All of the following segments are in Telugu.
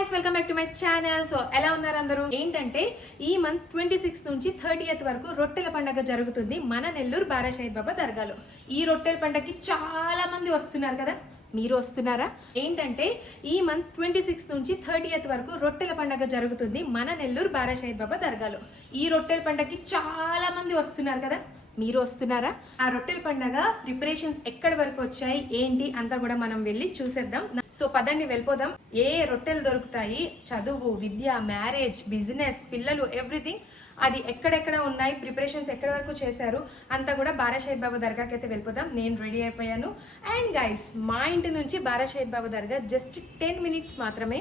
Guys welcome back to my channel. So ఎలా ఉన్నారు అందరూ? ఏంటంటే ఈ మంత్ 26 నుంచి 30th వరకు రొట్టెల పండుగ జరుగుతుంది మన నెల్లూరు బారా షాహిద్ బాబా దర్గాలో. ఈ రొట్టెల పండుగకి చాలా మంది వస్తున్నారు కదా, మీరు వస్తున్నారా? ఏంటంటే ఈ మంత్ 26 నుంచి 30th వరకు రొట్టెల పండుగ జరుగుతుంది మన నెల్లూరు బారా షాహిద్ బాబా దర్గాలో. ఈ రొట్టెల పండుగకి చాలా మంది వస్తున్నారు కదా, మీరు వస్తున్నారా? ఆ రొట్టెల పండుగ ప్రిపరేషన్స్ ఎక్కడి వరకు వచ్చాయి ఏంటి అంతా కూడా మనం వెళ్ళి చూసేద్దాం. సో పదండి వెళ్ళిపోదాం. ఏ రొట్టెలు దొరుకుతాయి, చదువు, విద్య, మ్యారేజ్, బిజినెస్, పిల్లలు, ఎవ్రీథింగ్ అది ఎక్కడెక్కడ ఉన్నాయి, ప్రిపరేషన్స్ ఎక్కడి వరకు చేశారు అంతా కూడా బారా షాహిద్ బాబా దర్గాకి అయితే వెళ్ళిపోదాం. నేను రెడీ అయిపోయాను. అండ్ గైస్, మా ఇంటి నుంచి బారా షాహిద్ బాబా దర్గా జస్ట్ 10 minutes మాత్రమే.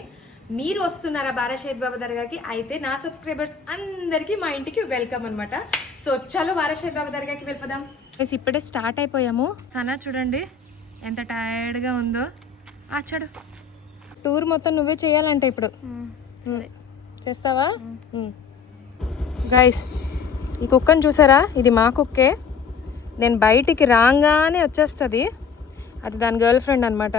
మీరు వస్తున్నారా బారా షాహిద్ బాబా దర్గాకి? అయితే నా సబ్స్క్రైబర్స్ అందరికీ మా ఇంటికి వెల్కమ్ అనమాట. సో చలో బారా షాహిద్ బాబా దర్గాకి వెళ్ళిపోదాం. ఇప్పుడే స్టార్ట్ అయిపోయాము. సనా చూడండి ఎంత టైర్డ్గా ఉందో. ఆచాడు టూర్ మొత్తం నువ్వే చేయాలంటే ఇప్పుడు చేస్తావా? గైస్, ఈ కుక్కను చూసారా? ఇది మా కుక్కే. నేను బయటికి రాగానే వచ్చేస్తుంది. అది దాని గర్ల్ ఫ్రెండ్ అనమాట.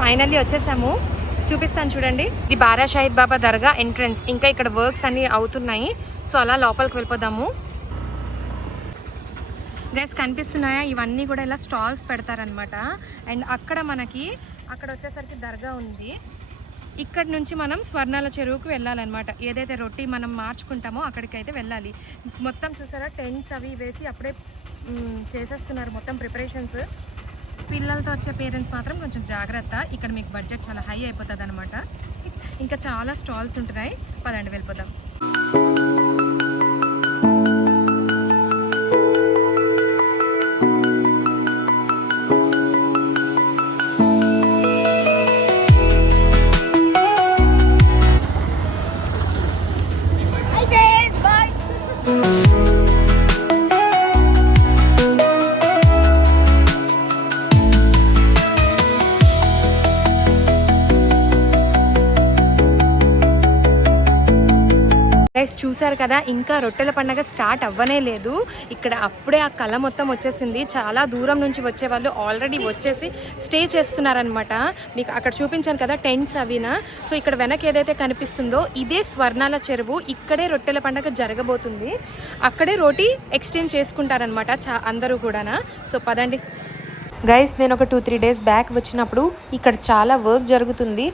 ఫైనల్లీ వచ్చేసాము. చూపిస్తాను చూడండి. ఇది బారా షాహిద్ బాబా దర్గా ఎంట్రన్స్. ఇంకా ఇక్కడ వర్క్స్ అన్ని అవుతున్నాయి. సో అలా లోపలికి వెళ్ళిపోదాము. గైస్ కనిపిస్తున్నాయా? ఇవన్నీ కూడా ఇలా స్టాల్స్ పెడతారనమాట. అండ్ అక్కడ వచ్చేసరికి దర్గా ఉంది. ఇక్కడ నుంచి మనం స్వర్ణాల చెరువుకు వెళ్ళాలన్నమాట. ఏదైతే రొట్టి మనం మార్చుకుంటామో అక్కడికైతే వెళ్ళాలి. మొత్తం చూసారా, టెంట్స్ అవి వేసి అప్పుడే చేసేస్తున్నారు మొత్తం ప్రిపరేషన్స్. పిల్లలతో వచ్చే పేరెంట్స్ మాత్రం కొంచెం జాగ్రత్త. ఇక్కడ మీకు బడ్జెట్ చాలా హై అయిపోతుంది అనమాట. ఇంకా చాలా స్టాల్స్ ఉంటున్నాయి. పదండి వెళ్ళిపోదాం. చూసారు కదా, ఇంకా రొట్టెల పండుగ స్టార్ట్ అవ్వనే లేదు. ఇక్కడ అప్పుడే ఆ కళ మొత్తం వచ్చేసింది. చాలా దూరం నుంచి వచ్చే వాళ్ళు ఆల్రెడీ వచ్చేసి స్టే చేస్తున్నారనమాట. మీకు అక్కడ చూపించాను కదా టెంట్స్ అవినా. సో ఇక్కడ వెనక ఏదైతే కనిపిస్తుందో ఇదే స్వర్ణాల చెరువు. ఇక్కడే రొట్టెల పండుగ జరగబోతుంది. అక్కడే రోటీ ఎక్స్చేంజ్ చేసుకుంటారనమాట అందరూ కూడా. సో పదండి గైస్. నేను ఒక 2-3 days బ్యాక్ వచ్చినప్పుడు ఇక్కడ చాలా వర్క్ జరుగుతుంది.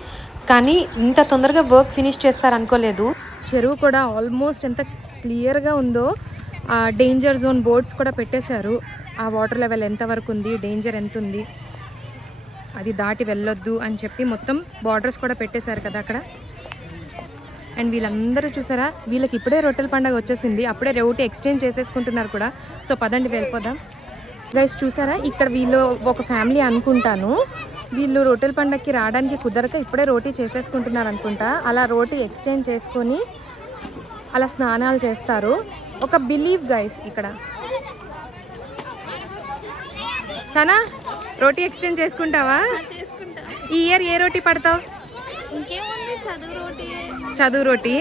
కానీ ఇంత తొందరగా వర్క్ ఫినిష్ చేస్తారనుకోలేదు. చెరువు కూడా ఆల్మోస్ట్ ఎంత క్లియర్గా ఉందో. డేంజర్ జోన్ బోర్డ్స్ కూడా పెట్టేశారు. ఆ వాటర్ లెవెల్ ఎంతవరకు ఉంది, డేంజర్ ఎంత ఉంది, అది దాటి వెళ్ళొద్దు అని చెప్పి మొత్తం బార్డర్స్ కూడా పెట్టేశారు కదా అక్కడ. అండ్ వీళ్ళందరూ చూసారా, వీళ్ళకి ఇప్పుడే రొట్టెల పండుగ వచ్చేసింది. అప్పుడే రోటీ ఎక్స్చేంజ్ చేసేసుకుంటున్నారు కూడా. సో పదండి వెళ్ళిపోదాం. గైస్ చూసారా, ఇక్కడ వీళ్ళు ఒక ఫ్యామిలీ అనుకుంటాను. వీళ్ళు రొట్టెల పండుగకి రావడానికి కుదరక ఇప్పుడే రోటీ చేసేసుకుంటున్నారు అనుకుంటా. అలా రోటీ ఎక్స్చేంజ్ చేసుకొని అలా స్నానాలు చేస్తారు. ఒక బిలీవ్ గైస్ ఇక్కడ. సనా, రోటీ ఎక్స్చేంజ్ చేసుకుంటావా? ఈ ఇయర్ ఏ రోటీ పడతావు? చదువు రోటీ.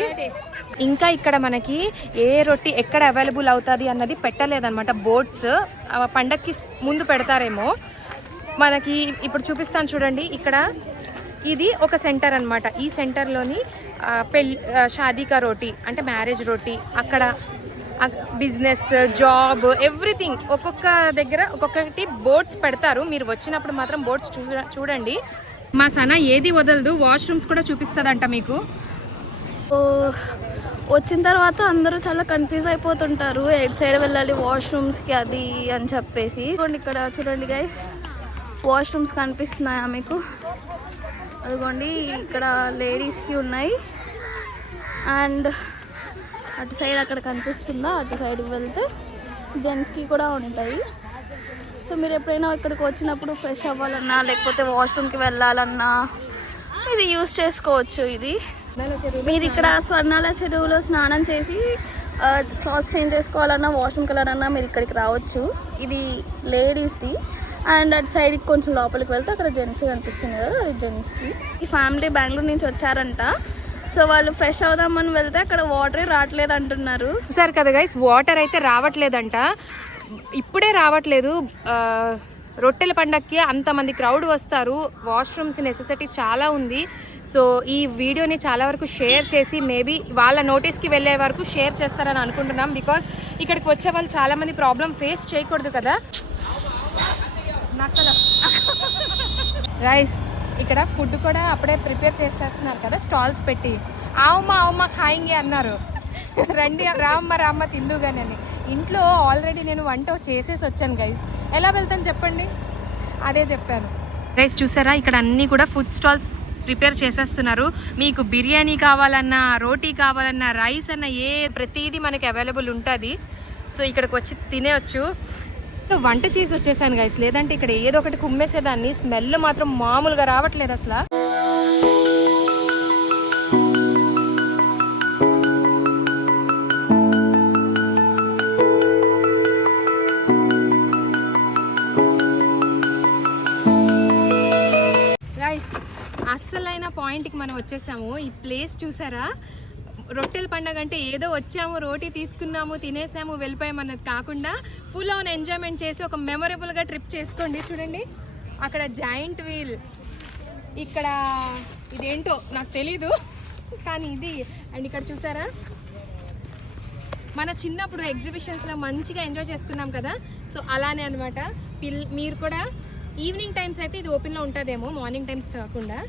ఇంకా ఇక్కడ మనకి ఏ రొట్టి ఎక్కడ అవైలబుల్ అవుతుంది అన్నది పెట్టలేదన్నమాట. బోర్డ్స్ పండక్కి ముందు పెడతారేమో. మనకి ఇప్పుడు చూపిస్తాను చూడండి. ఇక్కడ ఇది ఒక సెంటర్ అనమాట. ఈ సెంటర్లోని షాదీకా రోటీ అంటే మ్యారేజ్ రోటీ, అక్కడ బిజినెస్, జాబ్, ఎవ్రీథింగ్ ఒక్కొక్క దగ్గర ఒక్కొక్కటి బోర్డ్స్ పెడతారు. మీరు వచ్చినప్పుడు మాత్రం బోర్డ్స్ చూడండి. మా సనా ఏది వదలదు, వాష్రూమ్స్ కూడా చూపిస్తుందంట మీకు. వచ్చిన తర్వాత అందరూ చాలా కన్ఫ్యూజ్ అయిపోతుంటారు, ఎటు సైడ్ వెళ్ళాలి వాష్రూమ్స్కి అది అని చెప్పేసి. ఇక్కడ చూడండి గైస్, వాష్రూమ్స్ కనిపిస్తున్నాయా మీకు? అదిగోండి ఇక్కడ లేడీస్కి ఉన్నాయి. అండ్ అటు సైడ్ అక్కడ కనిపిస్తుందా, అటు సైడ్ వెళ్తే జెంట్స్కి కూడా ఉంటాయి. సో మీరు ఎప్పుడైనా ఇక్కడికి వచ్చినప్పుడు ఫ్రెష్ అవ్వాలన్నా లేకపోతే వాష్రూమ్కి వెళ్ళాలన్నా ఇది యూస్ చేసుకోవచ్చు. ఇది మీరు ఇక్కడ స్వర్ణాల చెరువులో స్నానం చేసి క్లాత్స్ చేంజ్ చేసుకోవాలన్నా వాష్రూమ్కి వెళ్ళాలన్నా మీరు ఇక్కడికి రావచ్చు. ఇది లేడీస్ది. అండ్ అటు సైడ్కి కొంచెం లోపలికి వెళ్తే అక్కడ జెంట్స్ కనిపిస్తుంది కదా, అది జెంట్స్కి. ఈ ఫ్యామిలీ బెంగళూరు నుంచి వచ్చారంట. సో వాళ్ళు ఫ్రెష్ అవుదామని వెళ్తే అక్కడ వాటరే రావట్లేదు అంటున్నారు. చూసారు కదా గైస్, వాటర్ అయితే రావట్లేదంట. ఇప్పుడే రావట్లేదు, రొట్టెల పండగకి అంతమంది క్రౌడ్ వస్తారు. వాష్రూమ్స్ నెసెసిటీ చాలా ఉంది. సో ఈ వీడియోని చాలా వరకు షేర్ చేసి మేబీ వాళ్ళ నోటీస్కి వెళ్ళే వరకు షేర్ చేస్తారని అనుకుంటున్నాం. బికాస్ ఇక్కడికి వచ్చే వాళ్ళు చాలామంది ప్రాబ్లం ఫేస్ చేయకూడదు కదా. గైస్ ఇక్కడ ఫుడ్ కూడా అప్పుడే ప్రిపేర్ చేసేస్తున్నారు కదా స్టాల్స్ పెట్టి. ఆవుమా ఖాయింగే అన్నారు. రండి రామ్మ తిందుగానని. ఇంట్లో ఆల్రెడీ నేను వంట చేసేసి వచ్చాను గైస్. ఎలా వెళ్తాను చెప్పండి, అదే చెప్పాను. గైస్ చూసారా, ఇక్కడ అన్నీ కూడా ఫుడ్ స్టాల్స్ ప్రిపేర్ చేసేస్తున్నారు. మీకు బిర్యానీ కావాలన్నా, రోటీ కావాలన్నా, రైస్ అన్న ప్రతిదీ మనకి అవైలబుల్ ఉంటుంది. సో ఇక్కడికి వచ్చి తినేయచ్చు. వంట చేసి వచ్చేసాను గైస్, లేదంటే ఇక్కడ ఏదో ఒకటి కుమ్మేసేదాన్ని. స్మెల్ మాత్రం మామూలుగా రావట్లేదు అసలు. గైస్ అస్సలైన పాయింట్కి మనం వచ్చేసాము. ఈ ప్లేస్ చూసారా, రొట్టెల పండగ అంటే ఏదో వచ్చాము, రోటీ తీసుకున్నాము, తినేసాము, వెళ్ళిపోయాము అన్నది కాకుండా ఫుల్ ఆన్ ఎంజాయ్మెంట్ చేసి ఒక మెమొరబుల్గా ట్రిప్ చేసుకోండి. చూడండి అక్కడ జాయింట్ వీల్, ఇక్కడ ఇదేంటో నాకు తెలీదు కానీ ఇది. అండ్ ఇక్కడ చూసారా, మన చిన్నప్పుడు ఎగ్జిబిషన్స్లో మంచిగా ఎంజాయ్ చేసుకున్నాం కదా, సో అలానే అనమాట. మీరు కూడా ఈవినింగ్ టైమ్స్ అయితే ఇది ఓపెన్లో ఉంటుందేమో, మార్నింగ్ టైమ్స్ కాకుండా.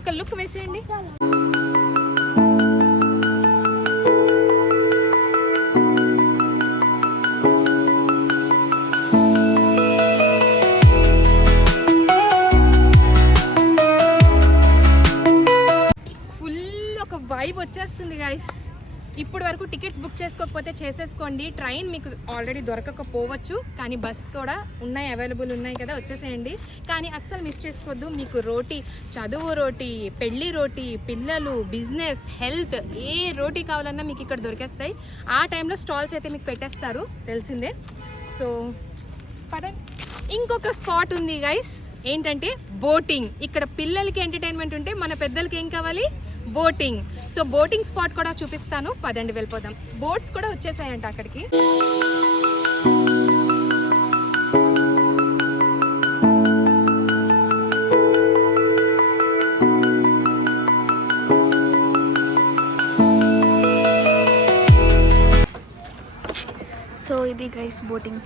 ఒక లుక్ వేసేయండి. వైబ్ వచ్చేస్తుంది గైస్. ఇప్పుడు వరకు టికెట్స్ బుక్ చేసుకోకపోతే చేసేసుకోండి. ట్రైన్ మీకు ఆల్రెడీ దొరకకపోవచ్చు, కానీ బస్ కూడా ఉన్నాయి, అవైలబుల్ ఉన్నాయి కదా, వచ్చేసేయండి. కానీ అస్సలు మిస్ చేసుకోవద్దు. మీకు రోటీ, చదువు రోటీ, పెళ్ళి రోటీ, పిల్లలు, బిజినెస్, హెల్త్, ఏ రోటీ కావాలన్నా మీకు ఇక్కడ దొరికేస్తాయి. ఆ టైంలో స్టాల్స్ అయితే మీకు పెట్టేస్తారు, తెలిసిందే. సో పదండి. ఇంకొక స్పాట్ ఉంది గైస్, ఏంటంటే బోటింగ్. ఇక్కడ పిల్లలకి ఎంటర్టైన్మెంట్ ఉంటే మన పెద్దలకి ఏం కావాలి, బోటింగ్. సో బోటింగ్ స్పాట్ కూడా చూపిస్తాను, పదండి వెళ్ళిపోదాం. బోట్స్ కూడా వచ్చేసాయంట అక్కడికి. సో ఇది guys boating.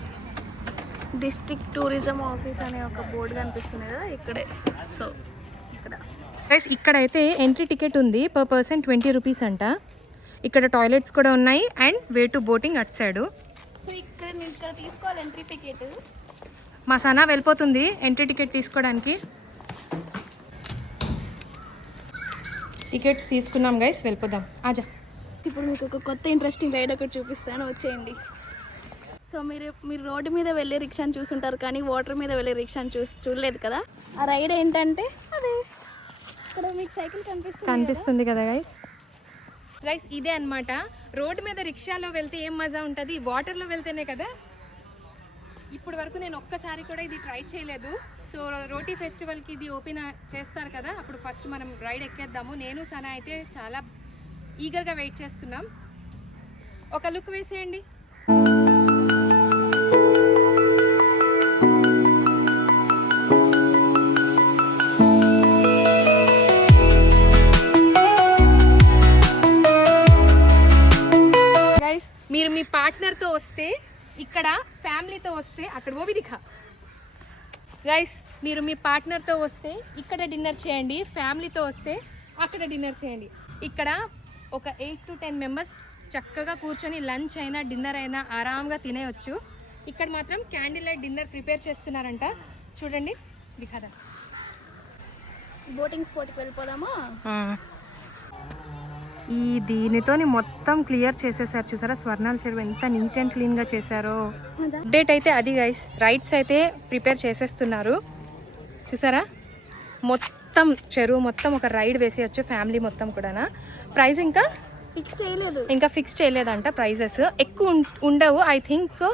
District tourism office అనే ఒక బోర్డు కనిపిస్తుంది కదా ఇక్కడే. సో ఇక్కడ గైస్ ఇక్కడైతే ఎంట్రీ టికెట్ ఉంది, పర్ పర్సన్ 20 రూపీస్ అంట. ఇక్కడ టాయిలెట్స్ కూడా ఉన్నాయి and way to boating at side. So ఇక్కడ తీసుకోవాలి ఎంట్రీ టికెట్. మా సనా వెళ్ళిపోతుంది ఎంట్రీ టికెట్ తీసుకోవడానికి. టికెట్స్ తీసుకున్నాం గైస్, వెళ్ళిపోదాం. ఆజా. ఇప్పుడు మీకు ఒక కొత్త ఇంట్రెస్టింగ్ రైడ్ ఒకటి చూపిస్తాను, వచ్చేయండి. సో మీరు రోడ్డు మీద వెళ్ళే రిక్షాని చూసుంటారు కానీ వాటర్ మీద వెళ్ళే రిక్షాని చూడలేదు కదా. ఆ రైడ్ ఏంటంటే అదే ఇక్కడ మీకు సైకిల్ కనిపిస్తుంది కదా గైస్. గైస్ ఇదే అన్నమాట. రోడ్డు మీద రిక్షాలో వెళ్తే ఏం మజా ఉంటుంది, వాటర్లో వెళ్తేనే కదా. ఇప్పుడు వరకు నేను ఒక్కసారి కూడా ఇది ట్రై చేయలేదు. సో రోటీ ఫెస్టివల్కి ఇది ఓపెన్ చేస్తారు కదా, అప్పుడు ఫస్ట్ మనం రైడ్ ఎక్కేద్దాము. నేను సనా అయితే చాలా ఈగర్గా వెయిట్ చేస్తున్నాం. ఒక లుక్ వేసేయండి. మీరు మీ పార్ట్నర్తో వస్తే ఇక్కడ, ఫ్యామిలీతో వస్తే అక్కడ. ఓ విధిక గైస్, మీరు మీ పార్ట్నర్తో వస్తే ఇక్కడ డిన్నర్ చేయండి, ఫ్యామిలీతో వస్తే అక్కడ డిన్నర్ చేయండి. ఇక్కడ ఒక 8 to 10 మెంబర్స్ చక్కగా కూర్చొని లంచ్ అయినా డిన్నర్ అయినా ఆరాంగా తినేయచ్చు. ఇక్కడ మాత్రం క్యాండిల్ లైట్ డిన్నర్ ప్రిపేర్ చేస్తున్నారంట. చూడండి దిఖాదా. బోటింగ్ స్పాట్కి వెళ్ళిపోదామా. ఈ దీనితోని మొత్తం క్లియర్ చేసేసారు. చూసారా స్వర్ణాల చెరువు ఎంత నీట్ అండ్ క్లీన్గా చేశారో. అప్డేట్ అయితే అది గైస్, రైడ్స్ అయితే ప్రిపేర్ చేసేస్తున్నారు. చూసారా మొత్తం చెరువు మొత్తం ఒక రైడ్ వేసేయచ్చు, ఫ్యామిలీ మొత్తం కూడా. ప్రైస్ ఇంకా ఫిక్స్ చేయలేదు, ఇంకా ఫిక్స్ చేయలేదంట ప్రైజెస్. ఎక్కువ ఉండవు ఐ థింక్ సో.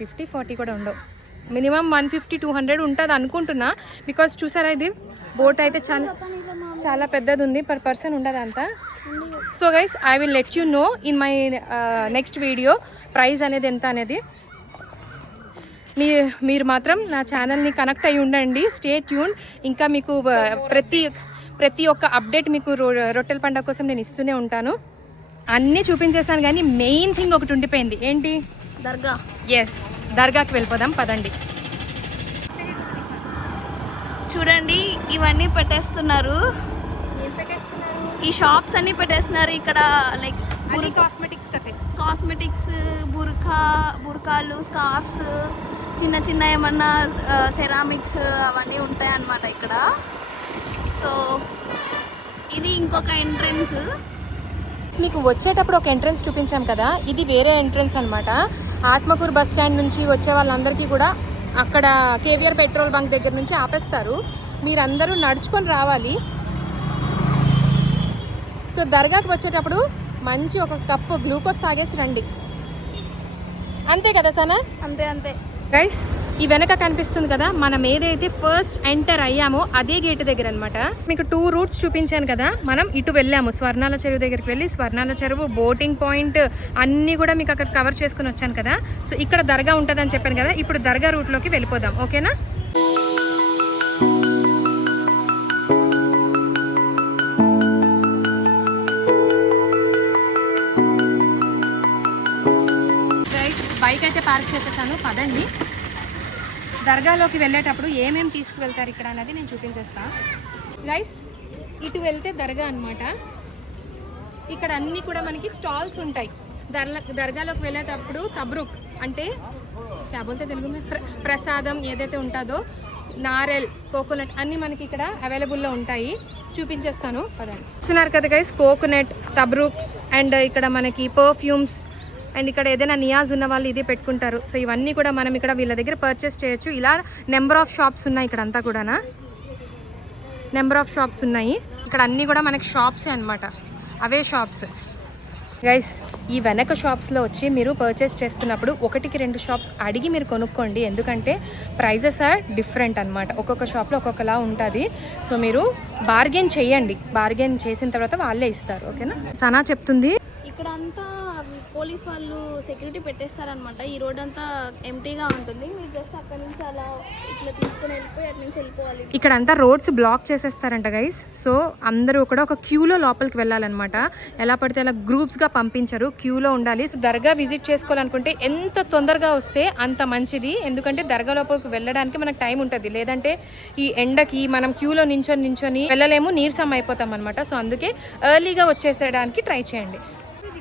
50-40 కూడా ఉండవు, మినిమం 150-200 ఉంటుంది అనుకుంటున్నా. బికాజ్ చూసారా ఇది బోట్ అయితే చాలా పెద్దది ఉంది, పర్ పర్సన్ ఉండదు అంతా. So guys I will let you know in my next video price అనేది ఎంత అనేది. మీరు మాత్రం నా ఛానల్ని కనెక్ట్ అయ్యి ఉండండి, స్టే ట్యూన్. ఇంకా మీకు ప్రతి ఒక్క అప్డేట్ మీకు రొట్టెల పండుగ కోసం నేను ఇస్తూనే ఉంటాను. అన్నీ చూపించేశాను కానీ మెయిన్ థింగ్ ఒకటి ఉండిపోయింది. ఏంటి? దర్గా. ఎస్, దర్గాకి వెళ్ళిపోదాం పదండి. చూడండి ఇవన్నీ పెట్టేస్తున్నారు, ఈ షాప్స్ అన్ని పెట్టేస్తున్నారు ఇక్కడ. లైక్ కాస్మెటిక్స్, బుర్కాలు, స్కార్ఫ్స్, చిన్న చిన్న ఏమన్నా సెరామిక్స్ అవన్నీ ఉంటాయి అన్నమాట ఇక్కడ. సో ఇది ఇంకొక ఎంట్రన్స్. మీకు వచ్చేటప్పుడు ఒక ఎంట్రన్స్ చూపించాం కదా, ఇది వేరే ఎంట్రన్స్ అనమాట. ఆత్మకూరు బస్ స్టాండ్ నుంచి వచ్చే వాళ్ళందరికీ కూడా అక్కడ కేవీఆర్ పెట్రోల్ బంక్ దగ్గర నుంచి ఆపేస్తారు. మీరందరూ నడుచుకొని రావాలి. సో దర్గాకి వచ్చేటప్పుడు మంచి ఒక కప్పు గ్లూకోజ్ తాగేసి రండి. అంతే కదా సనా? అంతే గైస్, ఈ వెనక కనిపిస్తుంది కదా, మనం ఏదైతే ఫస్ట్ ఎంటర్ అయ్యామో అదే గేట్ దగ్గర అనమాట. మీకు 2 రూట్స్ చూపించాను కదా, మనం ఇటు వెళ్ళాము స్వర్ణాల చెరువు దగ్గరికి వెళ్ళి, స్వర్ణాల చెరువు బోటింగ్ పాయింట్ అన్నీ కూడా మీకు అక్కడ కవర్ చేసుకుని వచ్చాను కదా. సో ఇక్కడ దర్గా ఉంటుందని చెప్పాను కదా, ఇప్పుడు దర్గా రూట్లోకి వెళ్ళిపోదాం. ఓకేనా? బైక్ అయితే పార్క్ చేసేసాను, పదండి. దర్గాలోకి వెళ్ళేటప్పుడు ఏమేమి తీసుకువెళ్తారు ఇక్కడ అనేది నేను చూపించేస్తాను. గైస్, ఇటు వెళ్తే దర్గా అనమాట. ఇక్కడ అన్నీ కూడా మనకి స్టాల్స్ ఉంటాయి. దర్గాలోకి వెళ్ళేటప్పుడు తబ్రుక్ అంటే క్యాబోల్తే తెలుగు ప్రసాదం ఏదైతే ఉంటుందో, నారెల్, కోకోనట్ అన్నీ మనకి ఇక్కడ అవైలబుల్లో ఉంటాయి. చూపించేస్తాను పదండి. చూస్తున్నారు కదా గైస్, కోకోనట్, తబ్రుక్ అండ్ ఇక్కడ మనకి పర్ఫ్యూమ్స్ అండ్ ఇక్కడ ఏదైనా నియాజ్ ఉన్న వాళ్ళు ఇదే పెట్టుకుంటారు. సో ఇవన్నీ కూడా మనం ఇక్కడ వీళ్ళ దగ్గర పర్చేస్ చేయొచ్చు. ఇలా నెంబర్ ఆఫ్ షాప్స్ ఉన్నాయి ఇక్కడ అంతా కూడా, నెంబర్ ఆఫ్ షాప్స్ ఉన్నాయి ఇక్కడ. అన్నీ కూడా మనకి షాప్సే అనమాట, అవే షాప్స్. గైస్, ఈ వెనక షాప్స్లో వచ్చి మీరు పర్చేస్ చేస్తున్నప్పుడు 1-2 షాప్స్ అడిగి మీరు కొనుక్కోండి, ఎందుకంటే ప్రైజెస్ ఆర్ డిఫరెంట్ అనమాట. ఒక్కొక్క షాప్లో ఒక్కొక్కలా ఉంటుంది. సో మీరు బార్గెన్ చేయండి, బార్గెన్ చేసిన తర్వాత వాళ్ళే ఇస్తారు. ఓకేనా? సనా చెప్తుంది ఇక్కడ అంతా పోలీస్ వాళ్ళు సెక్యూరిటీ పెట్టేస్తారనమాట. ఈ రోడ్ అంతా ఎంటీగా ఉంటుంది, మీరు జస్ట్ అక్కడ నుంచి అలా ఇట్లా తీసుకొని వెళ్ళిపోయి అటు నుంచి వెళ్ళిపోవాలి. ఇక్కడ అంతా రోడ్స్ బ్లాక్ చేసేస్తారంట గైస్. సో అందరూ కూడా ఒక క్యూలో లోపలికి వెళ్ళాలన్నమాట. ఎలా పడితే అలా గ్రూప్స్గా పంపించరు, క్యూలో ఉండాలి. సో దర్గా విజిట్ చేసుకోవాలనుకుంటే ఎంత తొందరగా వస్తే అంత మంచిది, ఎందుకంటే దర్గా లోపలికి వెళ్ళడానికి మనకు టైం ఉంటుంది. లేదంటే ఈ ఎండకి మనం క్యూలో నించొని వెళ్ళలేము, నీరసం అయిపోతాం అనమాట. సో అందుకే ఎర్లీగా వచ్చేసేయడానికి ట్రై చేయండి.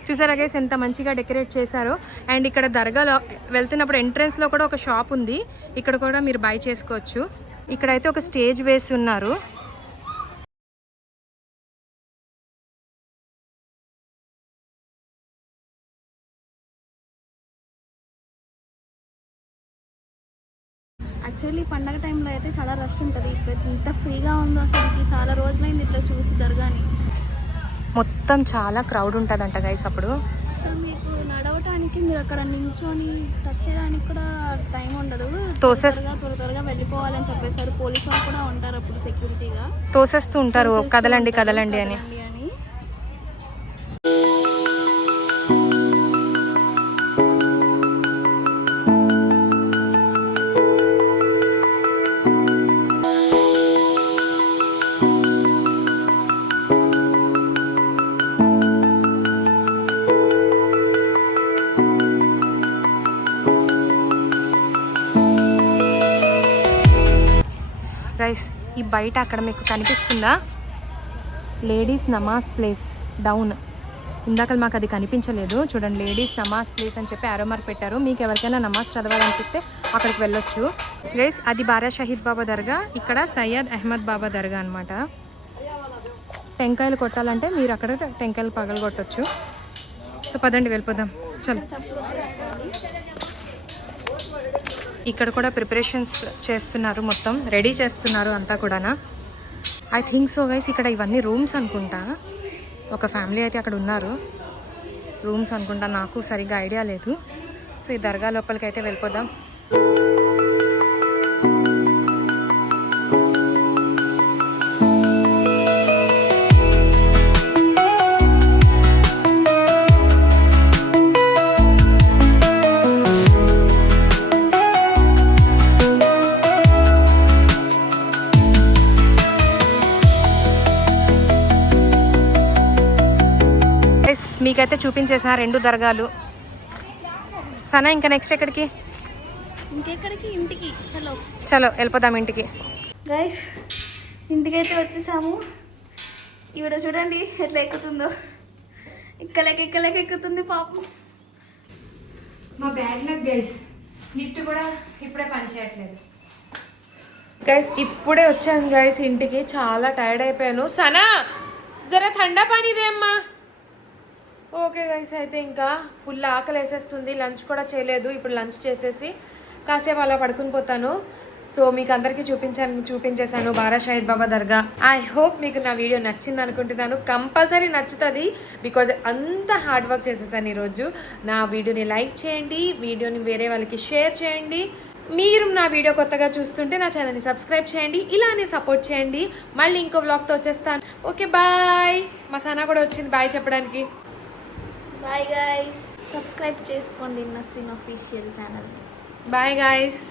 చూసారా గైస్ ఎంత మంచిగా డెకరేట్ చేశారో. అండ్ ఇక్కడ దర్గాలో వెళ్తున్నప్పుడు ఎంట్రన్స్లో కూడా ఒక షాప్ ఉంది, ఇక్కడ కూడా మీరు బై చేసుకోవచ్చు. ఇక్కడైతే ఒక స్టేజ్ వేసి ఉన్నారు. యాక్చువల్లీ పండగ టైంలో అయితే చాలా రష్ ఉంటుంది. ఇప్పుడు ఇంత ఫ్రీగా ఉందో అసలు, చాలా రోజులైంది ఇట్లా చూసి దర్గాని. మొత్తం చాలా క్రౌడ్ ఉంటుందంట గైస్ అప్పుడు. అసలు మీకు నడవటానికి, మీరు అక్కడ నించొని టచ్ చేయడానికి కూడా టైం ఉండదు. త్వరగా వెళ్ళిపోవాలని చెప్పేసారు. పోలీసు వాళ్ళు కూడా ఉంటారు అప్పుడు సెక్యూరిటీగా, తోసేస్తూ ఉంటారు కదలండి అని. గైస్, ఈ బయట అక్కడ మీకు కనిపిస్తుందా లేడీస్ నమాజ్ ప్లేస్ డౌన్. ఇందాక మాకు అది కనిపించలేదు, చూడండి లేడీస్ నమాజ్ ప్లేస్ అని చెప్పి ఆరో మార్క్ పెట్టారు. మీకు ఎవరికైనా నమాజ్ చదవాలనిపిస్తే అక్కడికి వెళ్ళొచ్చు. గైస్, అది బారా షహీద్ బాబా దర్గా, ఇక్కడ సయ్యద్ అహ్మద్ బాబా దర్గా అనమాట. టెంకాయలు కొట్టాలంటే మీరు అక్కడ టెంకాయలు పగలు కొట్టచ్చు. సో పదండి వెళ్ళిపోదాం, చలో. ఇక్కడ కూడా ప్రిపరేషన్స్ చేస్తున్నారు, మొత్తం రెడీ చేస్తున్నారు అంతా కూడా. ఐ థింక్ సో గైస్, ఇక్కడ ఇవన్నీ రూమ్స్ అనుకుంటా. ఒక ఫ్యామిలీ అయితే అక్కడ ఉన్నారు, రూమ్స్ అనుకుంటా, నాకు సరిగ్గా ఐడియా లేదు. సో ఈ దర్గా లోపలికి అయితే వెళ్ళిపోదాం. మీకైతే చూపించేసిన 2 దర్గాలు. సనా ఇంకా నెక్స్ట్ ఎక్కడికి? ఇంకెక్కడికి? ఇంటికి. చలో చలో వెళ్ళిపోదాం ఇంటికి. గైస్ ఇంటికైతే వచ్చేసాము. ఈవిడ చూడండి ఎట్లా ఎక్కుతుందో, ఎక్కలేక ఎక్కుతుంది పాపం. మా బ్యాడ్ లక్ గైస్, లిఫ్ట్ కూడా ఇప్పుడే పనిచేయట్లేదు. గైస్ ఇప్పుడే వచ్చాను గైస్ ఇంటికి, చాలా టైర్డ్ అయిపోయాను. సనా జరా ఠండా పానీ దే అమ్మా. ఓకే గైస్, అయితే ఇంకా ఫుల్ ఆకలి వేసేస్తుంది, లంచ్ కూడా చేయలేదు. ఇప్పుడు లంచ్ చేసేసి కాసేపు అలా పడుకుని పోతాను. సో మీకు అందరికీ చూపించేశాను బారా షాహిద్ బాబా దర్గా. ఐ హోప్ మీకు నా వీడియో నచ్చింది అనుకుంటున్నాను. కంపల్సరీ నచ్చుతుంది, బికాజ్ అంత హార్డ్ వర్క్ చేసేసాను ఈరోజు. నా వీడియోని లైక్ చేయండి, వీడియోని వేరే వాళ్ళకి షేర్ చేయండి. మీరు నా వీడియో కొత్తగా చూస్తుంటే నా ఛానల్ని సబ్స్క్రైబ్ చేయండి, ఇలానే సపోర్ట్ చేయండి. మళ్ళీ ఇంకో వ్లాగ్తో వచ్చేస్తాను. Okay bye. మా సనా కూడా వచ్చింది బాయ్ చెప్పడానికి. బాయ్ గైస్, సబ్స్క్రైబ్ చేసుకోండి Nasreen official channel. Bye guys.